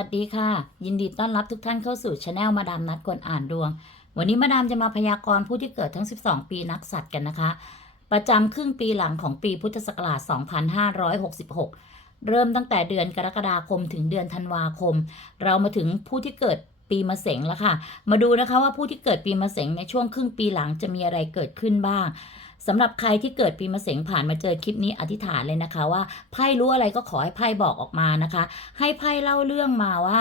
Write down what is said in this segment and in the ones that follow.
วัสดีค่ะ ยินดีต้อนรับทุกท่านเข้าสู่ช anel มาดามนัดกวนอ่านดวง วันนี้มาดามจะมาพยากรณ์ผู้ที่เกิดทั้ง 12 ปีนักสัตว์กันนะคะ ประจำครึ่งปีหลังของปีพุทธศักราช 2566 เริ่มตั้งแต่เดือนกรกฎาคมถึงเดือนธันวาคม เรามาถึงผู้ที่เกิดปีมะเสงแล้วค่ะ มาดูนะคะว่าผู้ที่เกิดปีมะเสงในช่วงครึ่งปีหลังจะมีอะไรเกิดขึ้นบ้าง สำหรับใครที่เกิดปีมะเสงผ่านมาเจอคลิปนี้อธิษฐานเลยนะคะว่าไพ่รู้อะไรก็ขอให้ไพ่บอกออกมานะคะ ให้ไพ่เล่าเรื่องมาว่า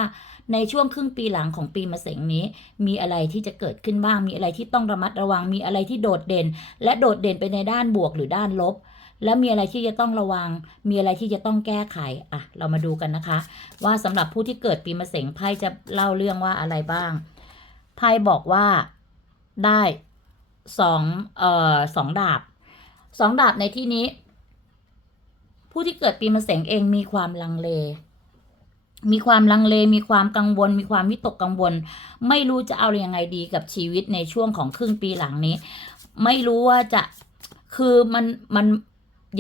ในช่วงครึ่งปีหลังของปีมะเสงนี้ มีอะไรที่จะเกิดขึ้นบ้าง มีอะไรที่ต้องระมัดระวัง มีอะไรที่โดดเด่น และโดดเด่นไปในด้านบวกหรือด้านลบ และมีอะไรที่จะต้องระวัง มีอะไรที่จะต้องแก้ไขอะเรามาดูกันนะคะ ว่าสำหรับผู้ที่เกิดปีมะเสงไพ่จะเล่าเรื่องว่าอะไรบ้างไพ่บอกว่าได้ สองเอ่อสองดาบสองดาบในที่นี้ ผู้ที่เกิดปีมะเสงเองมีความลังเล มีความลังเล มีความกังวล มีความวิตกกังวล ไม่รู้จะเอาอยังไงดีกับชีวิตในช่วงของครึ่งปีหลังนี้ ไม่รู้ว่าจะคือมันมัน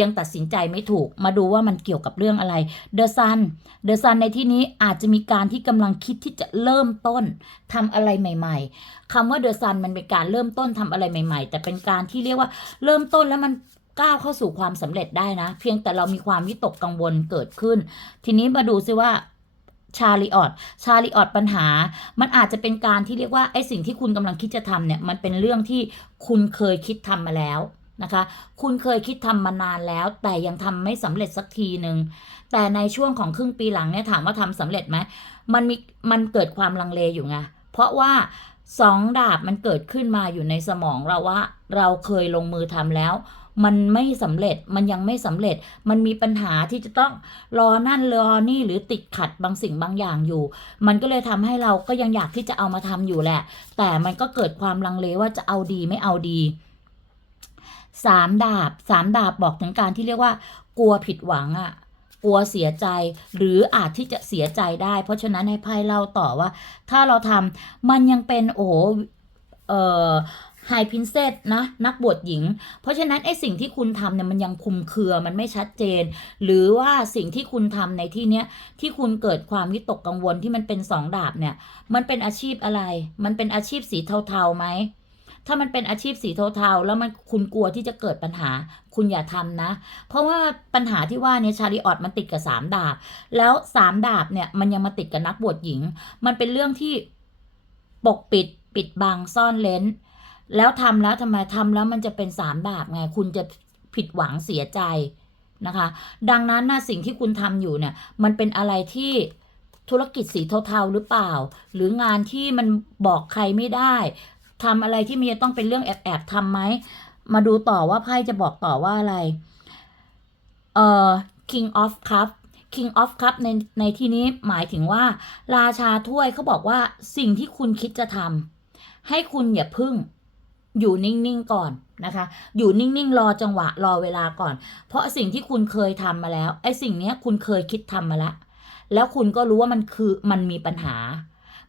ยังตัดสินใจไม่ถูก มาดูว่ามันเกี่ยวกับเรื่องอะไรเดอะซันเดอะซันในที่นี้อาจจะมีการที่กำลังคิดที่จะเริ่มต้นทำอะไรใหม่ ๆคำว่าเดอะซันมันเป็นการเริ่มต้นทำอะไรใหม่ ๆ แต่เป็นการที่เรียกว่าเริ่มต้นแล้วมันก้าวเข้าสู่ความสำเร็จได้นะ เพียงแต่เรามีความวิตกกังวลเกิดขึ้น ทีนี้มาดูซิว่าชาลิออตชาลิออตปัญหา มันอาจจะเป็นการที่เรียกว่าไอ้สิ่งที่คุณกำลังคิดจะทำเนี่ย มันเป็นเรื่องที่คุณเคยคิดทำมาแล้ว นะคะ คุณเคยคิดทำมานานแล้ว แต่ยังทำไม่สำเร็จสักทีหนึ่งแต่ในช่วงของครึ่งปีหลังเนี่ยถามว่าทำสำเร็จไหมมันมีมันเกิดความลังเลอยู่ไงเพราะว่าสองดาบมันเกิดขึ้นมาอยู่ในสมองเราว่า เราเคยลงมือทำแล้ว มันไม่สำเร็จมันยังไม่สำเร็จ มันมีปัญหาที่จะต้องรอนั่นรอนี่หรือติดขัดบางสิ่งบางอย่างอยู่ มันก็เลยทำให้เราก็ยังอยากที่จะเอามาทำอยู่แหละ แต่มันก็เกิดความลังเลว่าจะเอาดีไม่เอาดี สามดาบสามดาบบอกถึงการที่เรียกว่า กลัวผิดหวังอะกลัวเสียใจหรืออาจที่จะเสียใจได้ เพราะฉะนั้นให้ไพ่เล่าต่อว่า ถ้าเราทำมันยังเป็นโอ้โหเอ่อไฮพินเซตนะนักบวชหญิง เพราะฉะนั้นไอ้สิ่งที่คุณทำเนี่ยมันยังคลุมเครือมันไม่ชัดเจน หรือว่าสิ่งที่คุณทำในที่เนี้ยที่คุณเกิดความวิตกกังวลที่มันเป็นสองดาบเนี่ย มันเป็นอาชีพอะไร มันเป็นอาชีพสีเทาๆไหม ถ้ามันเป็นอาชีพสีเทาๆแล้วมันคุณกลัวที่จะเกิดปัญหา คุณอย่าทำนะ เพราะว่าปัญหาที่ว่าเนี่ยชาลีออดมันติดกับสามดาบ แล้วสามดาบเนี่ยมันยังมาติดกับนักบวชหญิง มันเป็นเรื่องที่ปกปิดปิดบังซ่อนเลนแล้วทำแล้วทำไมทำแล้วมันจะเป็นสามดาบไง คุณจะผิดหวังเสียใจนะคะ ดังนั้นนะสิ่งที่คุณทำอยู่เนี่ย มันเป็นอะไรที่ธุรกิจสีเทาๆหรือเปล่า หรืองานที่มันบอกใครไม่ได้ ทำอะไรที่มันจะต้องเป็นเรื่องแอบๆทำไหม มาดูต่อว่าไพ่จะบอกต่อว่าอะไร เอ่อ King of Cup King of Cup ในในที่นี้หมายถึงว่า ราชาถ้วยเขาบอกว่าสิ่งที่คุณคิดจะทำให้คุณอย่าพึ่งอยู่นิ่ง ๆ ก่อนนะคะ อยู่นิ่ง ๆ รอจังหวะรอเวลาก่อน เพราะสิ่งที่คุณเคยทำมาแล้ว ไอ้สิ่งเนี้ยคุณเคยคิดทำมาแล้ว แล้วคุณก็รู้ว่ามันคือมันมีปัญหา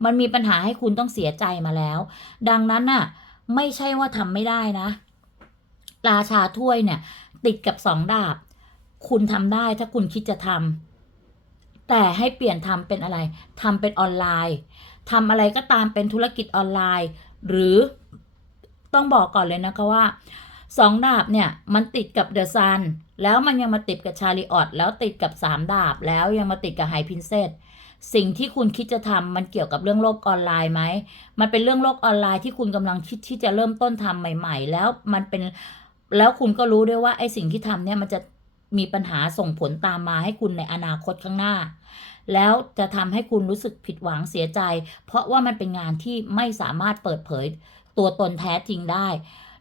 มันมีปัญหาให้คุณต้องเสียใจมาแล้ว ดังนั้นน่ะ ไม่ใช่ว่าทำไม่ได้นะ ราชาถ้วยเนี่ย ติดกับสองดาบ คุณทำได้ถ้าคุณคิดจะทำแต่ให้เปลี่ยนทำเป็นอะไรทำเป็นออนไลน์ทำอะไรก็ตามเป็นธุรกิจออนไลน์ หรือต้องบอกก่อนเลยนะคะว่าสองดาบเนี่ย มันติดกับเดอะซันแล้วมันยังมาติดกับชาลีออตแล้วติดกับสามดาบ แล้วยังมาติดกับไฮพินเซต สิ่งที่คุณคิดจะทำมันเกี่ยวกับเรื่องโลกออนไลน์ไหม มันเป็นเรื่องโลกออนไลน์ที่คุณกำลังคิดที่จะเริ่มต้นทำใหม่ ๆ แล้วมันเป็นแล้วคุณก็รู้ด้วยว่าไอ้สิ่งที่ทำเนี่ยมันจะมีปัญหาส่งผลตามมาให้คุณในอนาคตข้างหน้า แล้วจะทำให้คุณรู้สึกผิดหวังเสียใจ เพราะว่ามันเป็นงานที่ไม่สามารถเปิดเผยตัวตนแท้จริงได้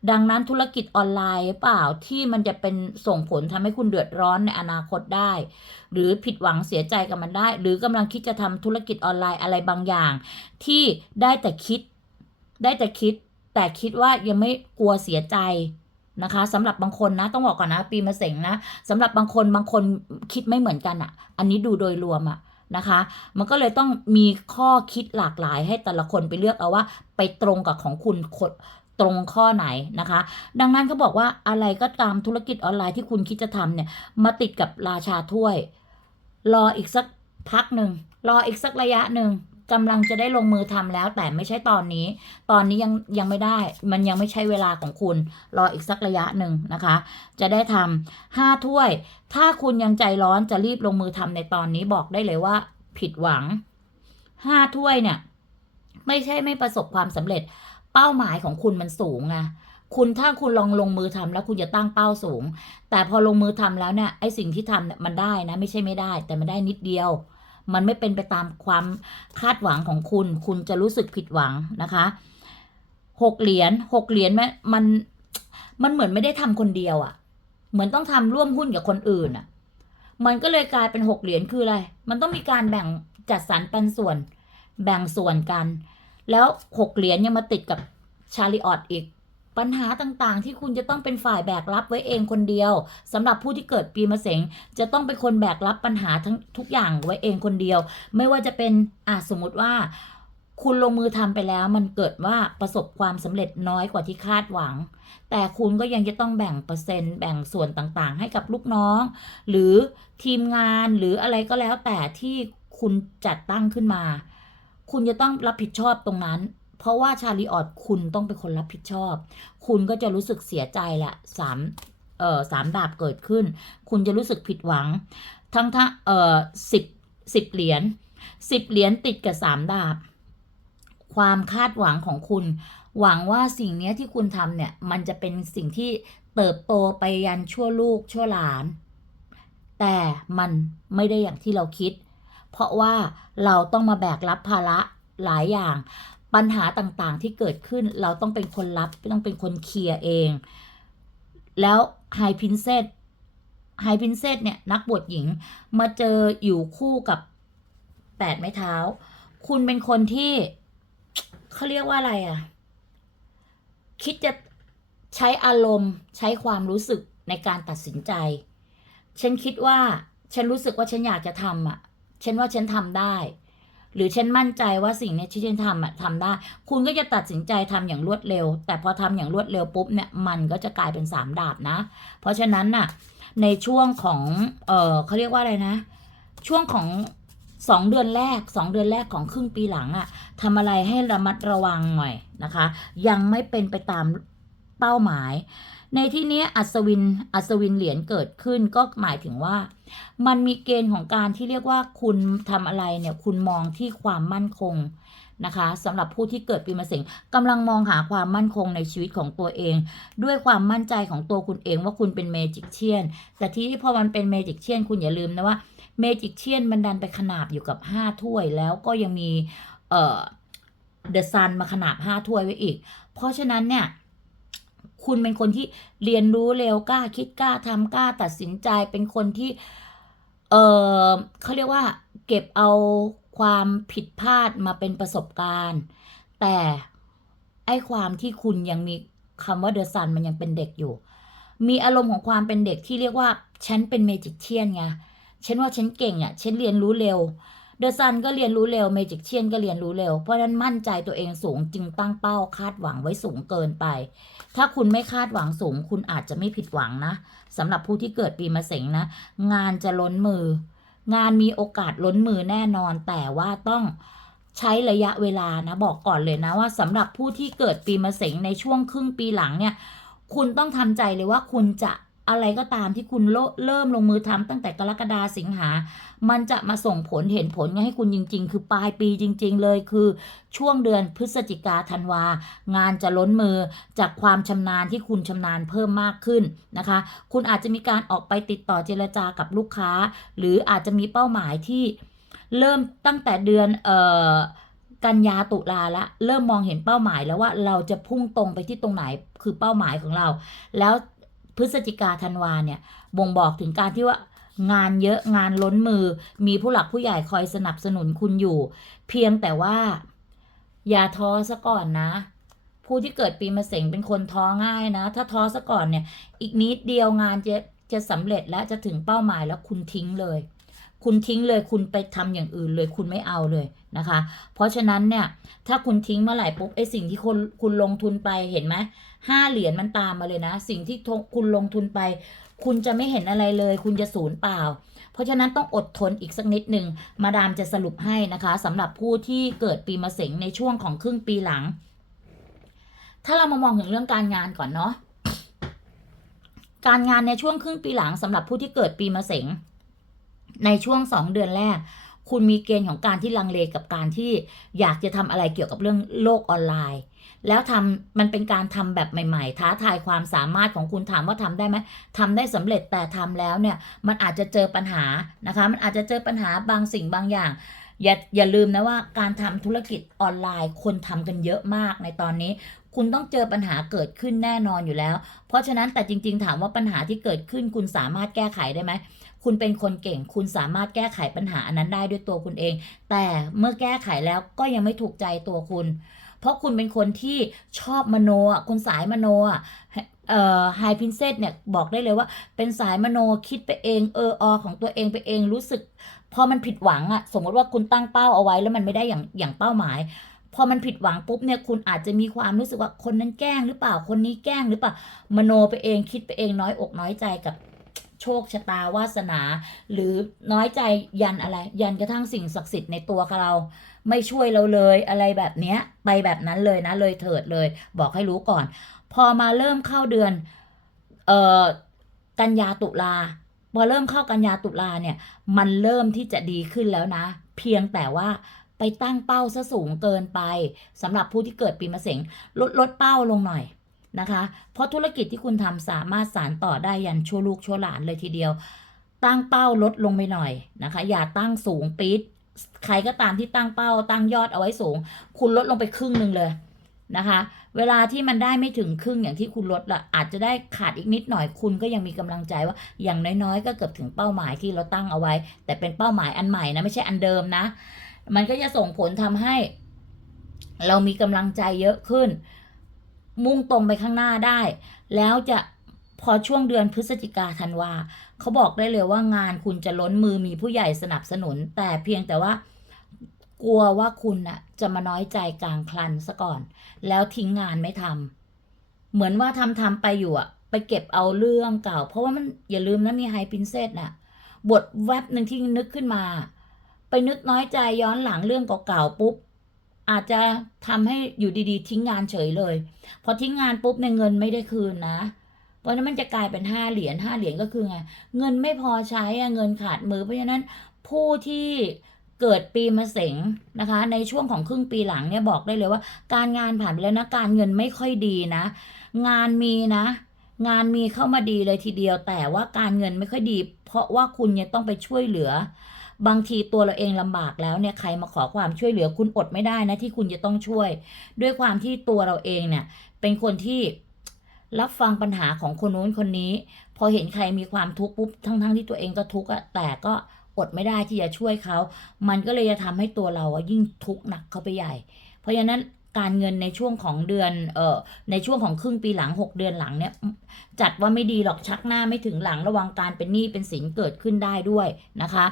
ดังนั้นธุรกิจออนไลน์เปล่าที่มันจะเป็นส่งผลทำให้คุณเดือดร้อนในอนาคตได้ หรือผิดหวังเสียใจกับมันได้ หรือกำลังคิดจะทำธุรกิจออนไลน์อะไรบางอย่าง ที่ได้แต่คิด ได้แต่คิด แต่คิดว่ายังไม่กลัวเสียใจนะคะสำหรับบางคนนะต้องบอกก่อนนะ ปีมะเสงนะสำหรับบางคนบางคนคิดไม่เหมือนกันอะ่ะ อันนี้ดูโดยรวมอะ่ะนะคะ มันก็เลยต้องมีข้อคิดหลากหลายให้แต่ละคนไปเลือกเอาว่า ไปตรงกับของคุณ ตรงข้อไหนนะคะ ดังนั้นเขาบอกว่าอะไรก็ตามธุรกิจออนไลน์ที่คุณคิดจะทำเนี่ย มาติดกับราชาถ้วย รออีกสักพักหนึ่ง รออีกสักระยะหนึ่งกำลังจะได้ลงมือทำแล้ว แต่ไม่ใช่ตอนนี้ ตอนนี้ยังยังไม่ได้ มันยังไม่ใช่เวลาของคุณ รออีกสักระยะหนึ่งนะคะ จะได้ทำห้าถ้วย ถ้าคุณยังใจร้อนจะรีบลงมือทำในตอนนี้บอกได้เลยว่า ผิดหวังห้าถ้วยเนี่ย ไม่ใช่ไม่ประสบความสำเร็จ ป้าหมายของคุณมันสูงไงคุณถ้าคุณลองลงมือทำแล้วคุณจะตั้งเป้าสูง แต่พอลงมือทำแล้วเนี่ยไอสิ่งที่ทำเนี่ยมันได้นะ ไม่ใช่ไม่ได้ แต่มันได้นิดเดียว มันไม่เป็นไปตามความคาดหวังของคุณ คุณจะรู้สึกผิดหวังนะคะหกเหรียญหกเหรียญมันมันมันเหมือนไม่ได้ทำคนเดียวอะ่ะ เหมือนต้องทำร่วมหุ้นกับคนอื่นอะ่ะ มันก็เลยกลายเป็นหกเหรียญคืออะไร มันต้องมีการแบ่งจัดสรรปันส่วน แบ่งส่วนกัน แล้วหกเหรียญยังมาติดกับชาลิออตอีก ปัญหาต่างๆ ที่คุณจะต้องเป็นฝ่ายแบกรับไว้เองคนเดียวสำหรับผู้ที่เกิดปีมะเสงจะต้องเป็นคนแบกรับปัญหาทั้งทุกอย่างไว้เองคนเดียว ไม่ว่าจะเป็นอะสมมติว่า คุณลงมือทำไปแล้ว มันเกิดว่าประสบความสำเร็จน้อยกว่าที่คาดหวัง แต่คุณก็ยังจะต้องแบ่งเปอร์เซ็นต์แบ่งส่วนต่างๆ ให้กับลูกน้อง หรือทีมงานหรืออะไรก็แล้วแต่ที่คุณจัดตั้งขึ้นมา คุณจะต้องรับผิดชอบตรงนั้น เพราะว่าชาลีออดคุณต้องเป็นคนรับผิดชอบ คุณก็จะรู้สึกเสียใจแหละสามเอ่อสามดาบเกิดขึ้น คุณจะรู้สึกผิดหวัง ทั้งทั้งเอ่อสิบสิบเหรียญสิบเหรียญติดกับสามดาบ ความคาดหวังของคุณ หวังว่าสิ่งนี้ที่คุณทำเนี่ย มันจะเป็นสิ่งที่เติบโตไปยันชั่วลูกชั่วหลาน แต่มันไม่ได้อย่างที่เราคิด เพราะว่าเราต้องมาแบกรับภาระหลายอย่าง ปัญหาต่างๆที่เกิดขึ้นเราต้องเป็นคนรับต้องเป็นคนเคลียร์เอง แล้วไฮพินเซตไฮพินเซตเนี่ยนักบวชหญิงมาเจออยู่คู่กับแปดไม้เท้า คุณเป็นคนที่เขาเรียกว่าอะไรอะ่ะ คิดจะใช้อารมณ์ใช้ความรู้สึกในการตัดสินใจ ฉันคิดว่าฉันรู้สึกว่าฉันอยากจะทำอะ ฉันว่าฉันทำได้ หรือฉันมั่นใจว่าสิ่งนี้ที่ฉันทำอะทำได้ คุณก็จะตัดสินใจทำอย่างรวดเร็ว แต่พอทำอย่างรวดเร็วปุ๊บเนี่ยมันก็จะกลายเป็นสามดาบนะ เพราะฉะนั้นน่ะในช่วงของเออเขาเรียกว่าอะไรนะ ช่วงของสองเดือนแรกสองเดือนแรกของครึ่งปีหลังอะทำอะไรให้ระมัดระวังหน่อยนะคะ ยังไม่เป็นไปตามเป้าหมาย ในที่นี้อัศวินอัศวินเหรียญเกิดขึ้นก็หมายถึงว่า มันมีเกณฑ์ของการที่เรียกว่าคุณทำอะไรเนี่ยคุณมองที่ความมั่นคงนะคะสำหรับผู้ที่เกิดปีมะเสงกำลังมองหาความมั่นคงในชีวิตของตัวเอง ด้วยความมั่นใจของตัวคุณเองว่าคุณเป็นเมจิกเชียน แต่ที่พอมันเป็นเมจิกเชียนคุณอย่าลืมนะว่าเมจิกเชียนมันดันไปขนาบอยู่กับ 5 ถ้วยแล้วก็ยังมีเอ่อเดอะซันมาขนาบ 5 ถ้วยไว้อีก เพราะฉะนั้นเนี่ย คุณเป็นคนที่เรียนรู้เร็วกล้า คิดกล้าทำกล้าตัดสินใจเป็นคนที่เออเขาเรียกว่า เก็บเอาความผิดพลาดมาเป็นประสบการณ์ แต่ไอความที่คุณยังมีคำว่าเดอะซันมันยังเป็นเด็กอยู่ มีอารมณ์ของความเป็นเด็กที่เรียกว่า ฉันเป็นเมจิกเชียนไงฉันว่าฉันเก่งอะ ฉันเรียนรู้เร็ว เดอะซันก็เรียนรู้เร็วเมจิกเชียนก็เรียนรู้เร็ว เพราะนั้นมั่นใจตัวเองสูงจึงตั้งเป้าคาดหวังไว้สูงเกินไป ถ้าคุณไม่คาดหวังสูง คุณอาจจะไม่ผิดหวังนะสำหรับผู้ที่เกิดปีมะเสงนะ งานจะล้นมือ งานมีโอกาสล้นมือแน่นอน แต่ว่าต้องใช้ระยะเวลานะ บอกก่อนเลยนะว่าสำหรับผู้ที่เกิดปีมะเสงในช่วงครึ่งปีหลังเนี่ย คุณต้องทำใจเลยว่าคุณจะ อะไรก็ตามที่คุณโลเริ่มลงมือทำตั้งแต่กรกฎาสิงหา มันจะมาส่งผลเห็นผลให้คุณจริง ๆ คือปลายปีจริง ๆ เลยคือช่วงเดือนพฤศจิกาธันวา งานจะล้นมือจากความชำนาญที่คุณชำนาญเพิ่มมากขึ้นนะคะ คุณอาจจะมีการออกไปติดต่อเจรจากับลูกค้า หรืออาจจะมีเป้าหมายที่เริ่มตั้งแต่เดือนเอ่อกันยาตุลาละเริ่มมองเห็นเป้าหมายแล้วว่าเราจะพุ่งตรงไปที่ตรงไหนคือเป้าหมายของเรา แล้ว พฤศจิกาธันวาเนี่ยบ่งบอกถึงการที่ว่างานเยอะงานล้นมือ มีผู้หลักผู้ใหญ่คอยสนับสนุนคุณอยู่ เพียงแต่ว่า อย่าท้อซะก่อนนะ ผู้ที่เกิดปีมะเสงเป็นคนท้อง่ายนะ ถ้าท้อซะก่อนเนี่ย อีกนิดเดียวงานจะจะสำเร็จและจะถึงเป้าหมายแล้วคุณทิ้งเลย คุณทิ้งเลยคุณไปทำอย่างอื่นเลยคุณไม่เอาเลยนะคะ เพราะฉะนั้นเนี่ยถ้าคุณทิ้งเมื่อไหร่ปุ๊บไอ้สิ่งที่คุณคุณลงทุนไปเห็นไหมห้าเหรียญมันตามมาเลยนะ สิ่งที่คุณลงทุนไป คุณจะไม่เห็นอะไรเลย คุณจะสูญเปล่า เพราะฉะนั้นต้องอดทนอีกสักนิดหนึ่งมาดามจะสรุปให้นะคะสำหรับผู้ที่เกิดปีมะเสงในช่วงของครึ่งปีหลัง ถ้าเรามามองถึงเรื่องการงานก่อนเนาะการงานในช่วงครึ่งปีหลังสำหรับผู้ที่เกิดปีมะเสง ในช่วงสองเดือนแรก คุณมีเกณฑ์ของการที่ลังเลกับการที่อยากจะทำอะไรเกี่ยวกับเรื่องโลกออนไลน์ แล้วทำมันเป็นการทำแบบใหม่ๆ ท้าทายความสามารถของคุณถามว่าทำได้ไหมทำได้สำเร็จแต่ทำแล้วเนี่ยมันอาจจะเจอปัญหานะคะ มันอาจจะเจอปัญหาบางสิ่งบางอย่างอย่าอย่าลืมนะว่าการทำธุรกิจออนไลน์ คนทำกันเยอะมากในตอนนี้ คุณต้องเจอปัญหาเกิดขึ้นแน่นอนอยู่แล้ว เพราะฉะนั้นแต่จริง ๆ ถามว่าปัญหาที่เกิดขึ้นคุณสามารถแก้ไขได้ไหม คุณเป็นคนเก่ง คุณสามารถแก้ไขปัญหาอันนั้นได้ด้วยตัวคุณเอง แต่เมื่อแก้ไขแล้วก็ยังไม่ถูกใจตัวคุณ เพราะคุณเป็นคนที่ชอบมโนอะคุณสายมโนอะเอ่อไฮพินเซตเนี่ยบอกได้เลยว่า เป็นสายมโนคิดไปเองเอออของตัวเองไปเองรู้สึก พอมันผิดหวังอะสมมติว่าคุณตั้งเป้าเอาไว้แล้วมันไม่ได้อย่างอย่างเป้าหมาย พอมันผิดหวังปุ๊บเนี่ยคุณอาจจะมีความรู้สึกว่าคนนั้นแกล้งหรือเปล่าคนนี้แกล้งหรือเปล่ามโนไปเองคิดไปเองน้อยอกน้อยใจกับ โชคชะตาวาสนา หรือน้อยใจยันอะไร ยันกระทั่งสิ่งศักดิ์สิทธิ์ในตัวเรา ไม่ช่วยเราเลยอะไรแบบเนี้ย ไปแบบนั้นเลยนะเลยเถิดเลย บอกให้รู้ก่อน พอมาเริ่มเข้าเดือนเอ่อกันยาตุลาพอเริ่มเข้ากันยาตุลาเนี่ย มันเริ่มที่จะดีขึ้นแล้วนะ เพียงแต่ว่าไปตั้งเป้าซะสูงเกินไปสำหรับผู้ที่เกิดปีมะเสงลดลดเป้าลงหน่อย นะคะ เพราะธุรกิจที่คุณทำสามารถสานต่อได้ยันชั่วลูกชั่วหลานเลยทีเดียว ตั้งเป้าลดลงไปหน่อยนะคะ อย่าตั้งสูงปี๊ดใครก็ตามที่ตั้งเป้า ตั้งยอดเอาไว้สูง คุณลดลงไปครึ่งหนึ่งเลยนะคะ เวลาที่มันได้ไม่ถึงครึ่งอย่างที่คุณลดละอาจจะได้ขาดอีกนิดหน่อยคุณก็ยังมีกำลังใจว่าอย่างน้อยๆ ก็เกือบถึงเป้าหมายที่เราตั้งเอาไว้ แต่เป็นเป้าหมายอันใหม่นะไม่ใช่อันเดิมนะ มันก็จะส่งผลทำให้ เรามีกำลังใจเยอะขึ้น มุ่งตรงไปข้างหน้าได้ แล้วจะพอช่วงเดือนพฤศจิกาธันวาเขาบอกได้เลยว่างานคุณจะล้นมือมีผู้ใหญ่สนับสนุน แต่เพียงแต่ว่ากลัวว่าคุณน่ะ จะมาน้อยใจกลางคลันซะก่อน แล้วทิ้งงานไม่ทำเหมือนว่าทำทำไปอยู่อะไปเก็บเอาเรื่องเก่า เพราะว่ามันอย่าลืมนะมีไฮพินเซตน่ะ บทแวบหนึ่งที่นึกขึ้นมา ไปนึกน้อยใจย้อนหลังเรื่องเก่าๆปุ๊บ อาจจะทำให้อยู่ดีๆ ทิ้งงานเฉยเลย พอทิ้งงานปุ๊บในเงินไม่ได้คืนนะ เพราะนั้นมันจะกลายเป็นห้าเหรียญห้าเหรียญก็คือไง เงินไม่พอใช้เงินขาดมือ เพราะฉะนั้นผู้ที่เกิดปีมะเสงนะคะ ในช่วงของครึ่งปีหลังเนี่ยบอกได้เลยว่า การงานผ่านไปแล้วนะการเงินไม่ค่อยดีนะ งานมีนะ งานมีเข้ามาดีเลยทีเดียวแต่ว่าการเงินไม่ค่อยดี เพราะว่าคุณยังต้องไปช่วยเหลือ บางทีตัวเราเองลำบากแล้วเนี่ยใครมาขอความช่วยเหลือคุณอดไม่ได้นะที่คุณจะต้องช่วย ด้วยความที่ตัวเราเองเนี่ยเป็นคนที่รับฟังปัญหาของคนนู้นคนนี้ พอเห็นใครมีความทุกข์ปุ๊บทั้งๆที่ตัวเองก็ทุกข์อะแต่ก็อดไม่ได้ที่จะช่วยเขา มันก็เลยจะทำให้ตัวเราอะยิ่งทุกข์หนักเข้าไปใหญ่ เพราะฉะนั้น การเงินในช่วงของเดือนเอ่อในช่วงของครึ่งปีหลัง 6 เดือนหลังเนี่ยจัดว่าไม่ดีหรอกชักหน้าไม่ถึงหลังระวังการเป็นหนี้เป็นสินเกิดขึ้นได้ด้วยนะคะ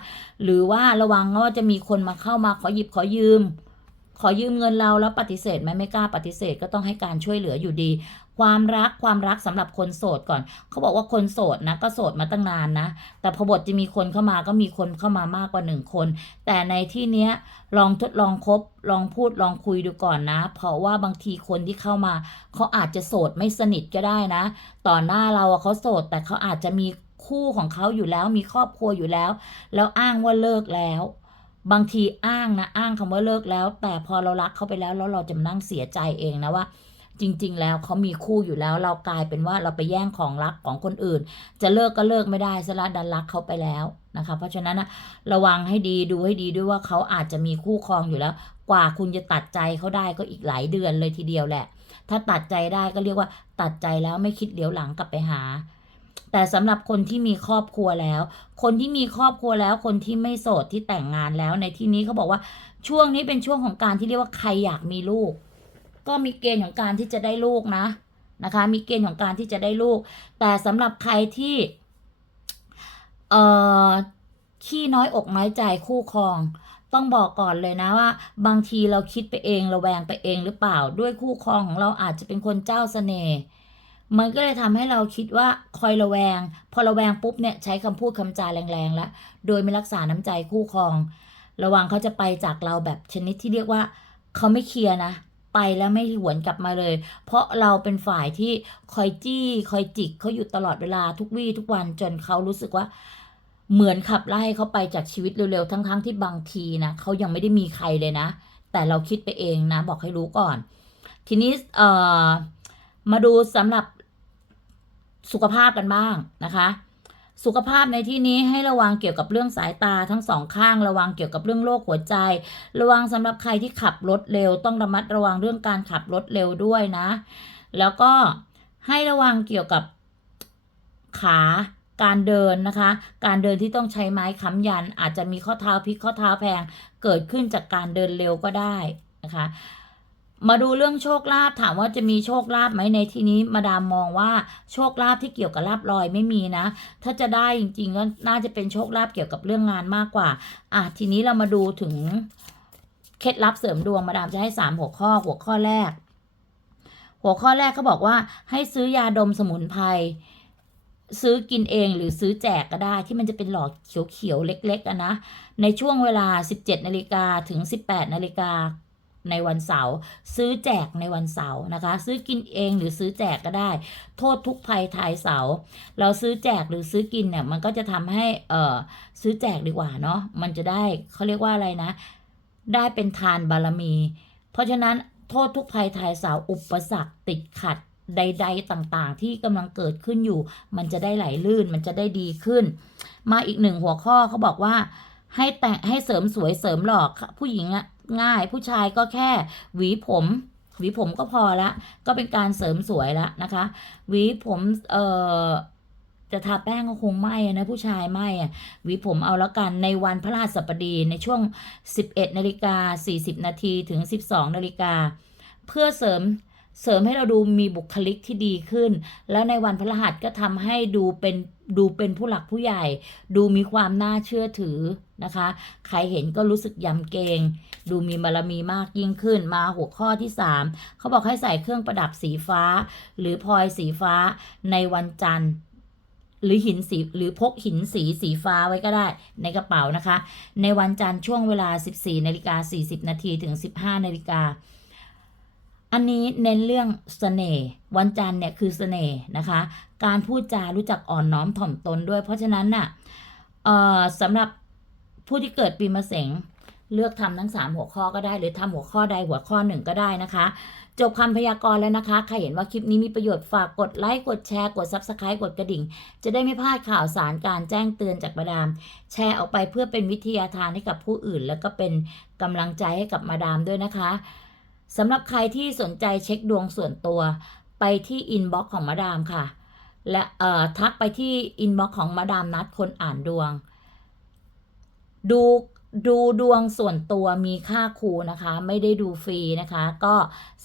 หรือว่าระวังว่าจะมีคนมาเข้ามาขอหยิบขอยืม ขอยืมเงินเราแล้วปฏิเสธไหมไม่กล้าปฏิเสธก็ต้องให้การช่วยเหลืออยู่ดี ความรักความรักสำหรับคนโสดก่อน เขาบอกว่าคนโสดนะก็โสดมาตั้งนานนะ แต่พอบทจะมีคนเข้ามาก็มีคนเข้ามามากกว่าหนึ่งคน แต่ในที่เนี้ยลองทดลองคบลองพูดลองคุยดูก่อนนะ เพราะว่าบางทีคนที่เข้ามา เขาอาจจะโสดไม่สนิทก็ได้นะ ต่อหน้าเราเขาโสด แต่เขาอาจจะมีคู่ของเขาอยู่แล้วมีครอบครัวอยู่แล้ว แล้วอ้างว่าเลิกแล้วบางทีอ้างนะอ้างคำว่าเลิกแล้ว แต่พอเรารักเขาไปแล้วแล้วเราจะมานั่งเสียใจเองนะว่า จริง ๆ แล้วเขามีคู่อยู่แล้ว เรากลายเป็นว่าเราไปแย่งของรักของคนอื่น จะเลิกก็เลิกไม่ได้สละดันรักเขาไปแล้วนะคะ เพราะฉะนั้นนะระวังให้ดีดูให้ดีด้วยว่าเขาอาจจะมีคู่ครองอยู่แล้ว กว่าคุณจะตัดใจเขาได้ก็อีกหลายเดือนเลยทีเดียวแหละ ถ้าตัดใจได้ก็เรียกว่าตัดใจแล้วไม่คิดเดี๋ยวหลังกลับไปหาแต่สำหรับคนที่มีครอบครัวแล้ว คนที่มีครอบครัวแล้ว คนที่ไม่โสดที่แต่งงานแล้วในที่นี้เขาบอกว่าช่วงนี้เป็นช่วงของการที่เรียกว่าใครอยากมีลูก ก็มีเกณฑ์ของการที่จะได้ลูกนะนะคะ มีเกณฑ์ของการที่จะได้ลูก แต่สำหรับใครที่เอ่อขี้น้อยอกน้อยใจคู่ครอง ต้องบอกก่อนเลยนะว่า บางทีเราคิดไปเองระแวงไปเองหรือเปล่า ด้วยคู่ครองของเราอาจจะเป็นคนเจ้าเสน่ห์มันก็เลยทำให้เราคิดว่าคอยระแวง พอระแวงปุ๊บเนี่ยใช้คำพูดคำจาแรงๆแล้วโดยไม่รักษาน้ำใจคู่ครอง ระวังเขาจะไปจากเราแบบชนิดที่เรียกว่าเขาไม่เคลียร์นะ ไปแล้วไม่หวนกลับมาเลย เพราะเราเป็นฝ่ายที่คอยจี้คอยจิกเขาอยู่ตลอดเวลาทุกวี่ทุกวันจนเขารู้สึกว่าเหมือนขับไล่เขาไปจากชีวิตเร็วๆ ทั้งๆที่บางทีนะเขายังไม่ได้มีใครเลยนะ แต่เราคิดไปเองนะ บอกให้รู้ก่อน ทีนี้เอ่อมาดูสำหรับสุขภาพกันบ้างนะคะ สุขภาพในที่นี้ให้ระวังเกี่ยวกับเรื่องสายตาทั้งสองข้างระวังเกี่ยวกับเรื่องโรคหัวใจ ระวังสำหรับใครที่ขับรถเร็ว ต้องระมัดระวังเรื่องการขับรถเร็วด้วยนะ แล้วก็ให้ระวังเกี่ยวกับขาการเดินนะคะ การเดินที่ต้องใช้ไม้ค้ำยัน อาจจะมีข้อเท้าพลิกข้อเท้าแพง เกิดขึ้นจากการเดินเร็วก็ได้นะคะ มาดูเรื่องโชคลาภถามว่าจะมีโชคลาภไหมในที่นี้มาดามมองว่าโชคลาภที่เกี่ยวกับลาบลอยไม่มีนะ ถ้าจะได้จริงๆก็น่าจะเป็นโชคลาภเกี่ยวกับเรื่องงานมากกว่า อะทีนี้เรามาดูถึงเคล็ดลับเสริมดวงมาดามจะให้สามหัวข้อหัวข้อแรก หัวข้อแรกเขาบอกว่าให้ซื้อยาดมสมุนไพรซื้อกินเองหรือซื้อแจกก็ได้ที่มันจะเป็นหลอดเขียวๆเล็กๆอะนะในช่วงเวลา 17นาฬิกาถึง 18นาฬิกา ในวันเสาร์ซื้อแจกในวันเสาร์นะคะ ซื้อกินเองหรือซื้อแจกก็ได้ โทษทุกภัยทายเสาร์เราซื้อแจกหรือซื้อกินเนี่ยมันก็จะทำให้เออซื้อแจกดีกว่าเนาะมันจะได้เขาเรียกว่าอะไรนะ ได้เป็นทานบารมี เพราะฉะนั้นโทษทุกภัยทายเสาร์อุปสรรคติดขัดใด ๆ ต่างๆ ที่กำลังเกิดขึ้นอยู่ มันจะได้ไหลลื่น มันจะได้ดีขึ้น มาอีกหนึ่งหัวข้อเขาบอกว่า ให้แต่งให้เสริมสวยเสริมหล่อค่ะผู้หญิงอะ ง่าย ผู้ชายก็แค่ หวีผม หวีผมก็พอละ ก็เป็นการเสริมสวยละนะคะ หวีผมเอ่อจะทาแป้งก็คงไม่นะผู้ชายไม่อะหวีผมเอาแล้วกันในวันพระราชบดีในช่วง 11นาฬิกา40นาทีถึง 12นาฬิกาเพื่อเสริมเสริมให้เราดูมีบุคลิกที่ดีขึ้น แล้วในวันพระรหัสก็ทำให้ดูเป็น ดูเป็นผู้หลักผู้ใหญ่ ดูมีความน่าเชื่อถือนะคะ ใครเห็นก็รู้สึกยำเกรงดูมีบารมีมากยิ่งขึ้นมาหัวข้อที่ 3 เขาบอกให้ใส่เครื่องประดับสีฟ้า หรือพลอยสีฟ้าในวันจันทร์ หรือหินสีหรือพกหินสีสีฟ้าไว้ก็ได้ในกระเป๋านะคะ ในวันจันทร์ช่วงเวลา 14นาฬิกา40นาทีถึง 15นาฬิกาอันนี้เน้นเรื่องเสน่ห์วันจันทร์เนี่ยคือเสน่ห์นะคะ การพูดจารู้จักอ่อนน้อมถ่อมตนด้วย เพราะฉะนั้นน่ะสำหรับผู้ที่เกิดปีมะเสงเลือกทำทั้ง 3 หัวข้อก็ได้ หรือทำหัวข้อใดหัวข้อหนึ่งก็ได้นะคะ จบคำพยากรณ์แล้วนะคะ ใครเห็นว่าคลิปนี้มีประโยชน์ฝากกดไลค์กดแชร์กด Subscribe กดกระดิ่ง จะได้ไม่พลาดข่าวสารการแจ้งเตือนจากมาดาม แชร์ออกไปเพื่อเป็นวิทยาทานให้กับผู้อื่น แล้วก็เป็นกำลังใจให้กับมาดามด้วยนะคะสำหรับใครที่สนใจเช็คดวงส่วนตัว ไปที่อินบ็อกซ์ของมาดามค่ะ และเอ่อทักไปที่อินบ็อกซ์ของมาดามนัดคนอ่านดวง ดูดูดวงส่วนตัวมีค่าครูนะคะ ไม่ได้ดูฟรีนะคะ ก็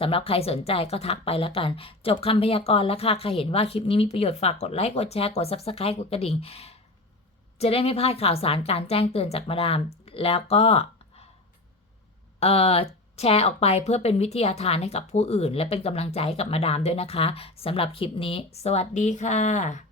สำหรับใครสนใจก็ทักไปแล้วกัน จบคำพยากรณ์แล้วค่ะใครเห็นว่าคลิปนี้มีประโยชน์ฝากกดไลค์กดแชร์กด Subscribe กดกระดิ่ง จะได้ไม่พลาดข่าวสารการแจ้งเตือนจากมาดาม แล้วก็ เอ่อ แชร์ออกไปเพื่อเป็นวิทยาทานให้กับผู้อื่น และเป็นกำลังใจให้กับมาดามด้วยนะคะสำหรับคลิปนี้ สวัสดีค่ะ